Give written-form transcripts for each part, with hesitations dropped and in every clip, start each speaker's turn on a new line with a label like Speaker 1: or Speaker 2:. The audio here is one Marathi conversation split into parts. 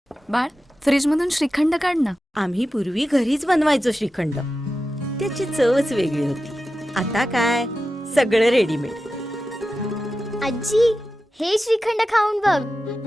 Speaker 1: बाळ, फ्रीज मधून श्रीखंड काढ ना.
Speaker 2: आम्ही पूर्वी घरीच बनवायचो श्रीखंड. त्याची चवच वेगळी होती. आता काय सगळं रेडीमेड.
Speaker 3: आजी, हे श्रीखंड खाऊन बघ.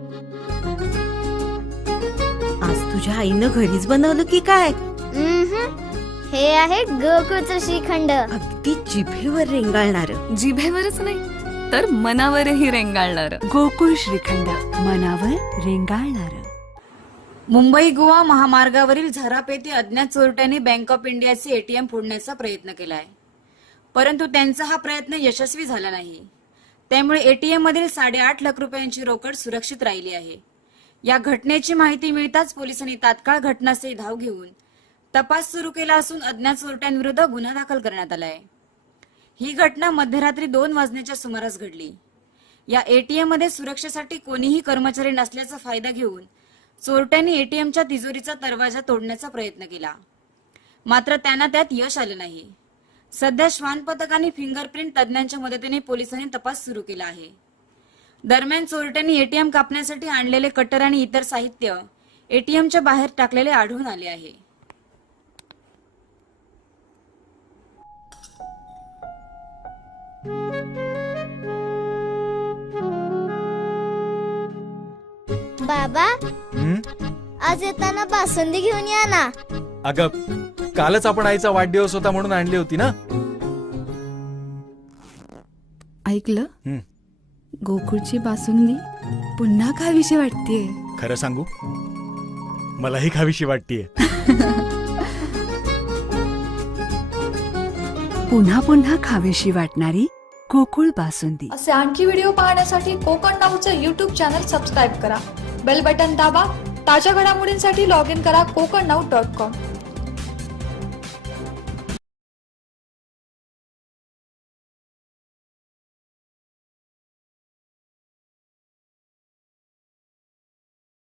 Speaker 2: आज तुझ्या आईनं घरीच बनवलं की काय?
Speaker 3: हे आहे गोकुळचं श्रीखंड.
Speaker 2: अगदी जिभेवर रेंगाळणार.
Speaker 1: जिभेवरच नाही तर मनावरही रेंगाळणार.
Speaker 4: गोकुळ श्रीखंड, मनावर रेंगाळणार.
Speaker 5: मुंबई गोवा महामार्गावरील झराप येथे अज्ञात चोरट्यांनी बँक ऑफ इंडियाचे एटीएम फोडण्याचा प्रयत्न केलाय, परंतु त्यांचा हा प्रयत्न यशस्वी झाला नाही. त्यामुळे एटीएम मधील 8.5 लाख रुपयांची रोकड सुरक्षित राहिली आहे. या घटनेची माहिती मिळताच पोलिसांनी तात्काळ घटनास्थळी धाव घेऊन तपास सुरू केला असून अज्ञात चोरट्यांविरुद्ध गुन्हा दाखल करण्यात आलाय. ही घटना मध्यरात्री 2 वाजण्याच्या सुमारास घडली. या एटीएम मध्ये सुरक्षेसाठी कोणीही कर्मचारी नसल्याचा फायदा घेऊन चोरट्यांनी एटीएमच्या तिजोरीचा दरवाजा तोडण्याचा प्रयत्न केला, मात्र त्यांना त्यात यश आलं नाही. सध्या श्वान पथक आणि फिंगरप्रिंट तज्ञांच्या मदतीने पोलिसांनी तपास सुरू केला आहे. दरम्यान चोरट्यांनी एटीएम कापण्यासाठी आणलेले कटर आणि इतर साहित्य एटीएमच्या बाहेर टाकलेले आढळून आले आहे.
Speaker 3: बाबा, आज येताना बासुंदी घेऊन या ना.
Speaker 6: अगं, कालच आपण आईचा वाढदिवस होता म्हणून आणली होती ना.
Speaker 4: ऐकलं? गोकुळची बासुंदी पुन्हा खावीशी वाटतेय.
Speaker 6: खरं सांगू, मलाही खावीशी वाटतेय.
Speaker 4: पुन्हा पुन्हा खावीशी वाटणारी गोकुळ बासुंदी.
Speaker 7: असे आणखी व्हिडिओ पाहण्यासाठी कोकण नाऊचं YouTube चॅनल सबस्क्राईब करा. बेल बटन दाबा. ताज्या घडामोडींसाठी लॉग इन करा kokarnaut.com.